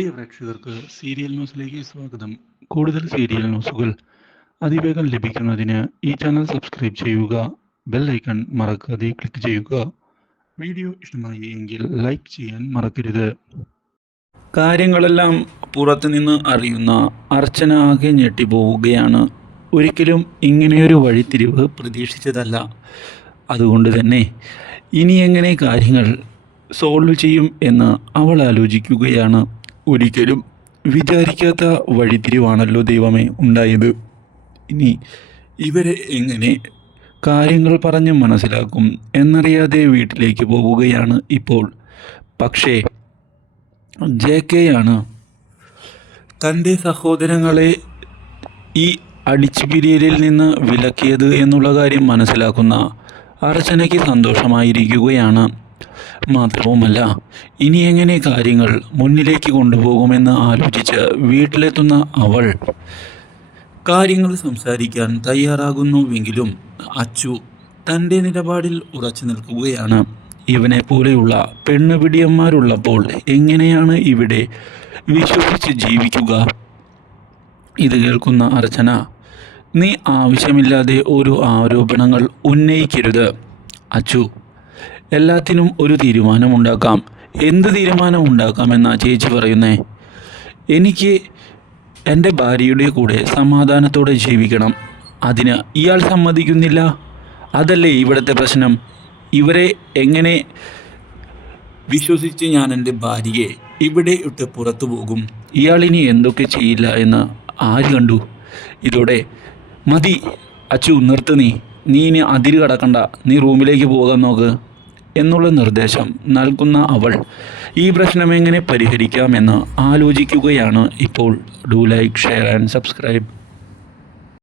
പ്രിയ പ്രേക്ഷകർക്ക് സീരിയൽ ന്യൂസിലേക്ക് സ്വാഗതം. കൂടുതൽ സീരിയൽ ന്യൂസുകൾ അതിവേഗം ലഭിക്കുന്നതിന് ഈ ചാനൽ സബ്സ്ക്രൈബ് ചെയ്യുക ബെൽ ഐക്കൺ മറക്കാതെ ക്ലിക്ക് ചെയ്യുക. വീഡിയോ ഇഷ്ടമായി എങ്കിൽ ലൈക്ക് ചെയ്യാൻ മറക്കരുത്. കാര്യങ്ങളെല്ലാം പുറത്തുനിന്ന് അറിയുന്ന അർച്ചന ആകെ ഞെട്ടിപ്പോവുകയാണ് ഒരിക്കലും ഇങ്ങനെയൊരു വഴിത്തിരിവ് പ്രതീക്ഷിച്ചതല്ല. അതുകൊണ്ട് തന്നെ ഇനി എങ്ങനെ കാര്യങ്ങൾ സോൾവ് ചെയ്യും എന്ന് അവൾ ആലോചിക്കുകയാണ്. ഒരിക്കലും വിചാരിക്കാത്ത വഴിതിരിവാണല്ലോ ദൈവമേ ഉണ്ടായത്. ഇനി ഇവരെ എങ്ങനെ കാര്യങ്ങൾ പറഞ്ഞ് മനസ്സിലാക്കും എന്നറിയാതെ വീട്ടിലേക്ക് പോവുകയാണ് ഇപ്പോൾ. പക്ഷേ ജെ കെ ആണ് തന്റെ സഹോദരങ്ങളെ ഈ അടിച്ചുപിരിയലിൽ നിന്ന് വിലക്കിയത് എന്നുള്ള കാര്യം മനസ്സിലാക്കുന്ന അർച്ചനയ്ക്ക് സന്തോഷമായിരിക്കുകയാണ്. മാത്രവുമല്ല ഇനി എങ്ങനെ കാര്യങ്ങൾ മുന്നിലേക്ക് കൊണ്ടുപോകുമെന്ന് ആലോചിച്ച് വീട്ടിലെത്തുന്ന അവൾ കാര്യങ്ങൾ സംസാരിക്കാൻ തയ്യാറാകുന്നുവെങ്കിലും അച്ചു തന്റെ നിലപാടിൽ ഉറച്ചു നിൽക്കുകയാണ്. ഇവനെ പോലെയുള്ള പെണ്ണുപിടിയന്മാരുള്ളപ്പോൾ എങ്ങനെയാണ് ഇവിടെ വിശ്വസിച്ച് ജീവിക്കുക? ഇത് കേൾക്കുന്ന അർച്ചന നീ ആവശ്യമില്ലാതെ ഒരു ആരോപണങ്ങൾ ഉന്നയിക്കരുത് അച്ചു എല്ലാത്തിനും ഒരു തീരുമാനമുണ്ടാക്കാം. എന്ത് തീരുമാനം ഉണ്ടാക്കാമെന്നാ ചേച്ചി പറയുന്നേ? എനിക്ക് എന്റെ ഭാര്യയുടെ കൂടെ സമാധാനത്തോടെ ജീവിക്കണം. അതിന് ഇയാൾ സമ്മതിക്കുന്നില്ല. അതല്ലേ ഇവിടുത്തെ പ്രശ്നം? ഇവരെ എങ്ങനെ വിശ്വസിച്ച് ഞാൻ എന്റെ ഭാര്യയെ ഇവിടെ ഇട്ട് പുറത്തു പോകും? ഇയാളിനി എന്തൊക്കെ ചെയ്യില്ല എന്ന് ആര് കണ്ടു? ഇതോടെ മതി അച്ചു നിർത്ത് നീ. നീ ഇനി അതിര് കടക്കണ്ട. നീ റൂമിലേക്ക് പോകാൻ നോക്ക്. എന്നുള്ള നിർദ്ദേശം നൽകുന്ന അവൾ ഈ പ്രശ്നം എങ്ങനെ പരിഹരിക്കാമെന്ന് ആലോചിക്കുകയാണ് ഇപ്പോൾ. Do like share and subscribe.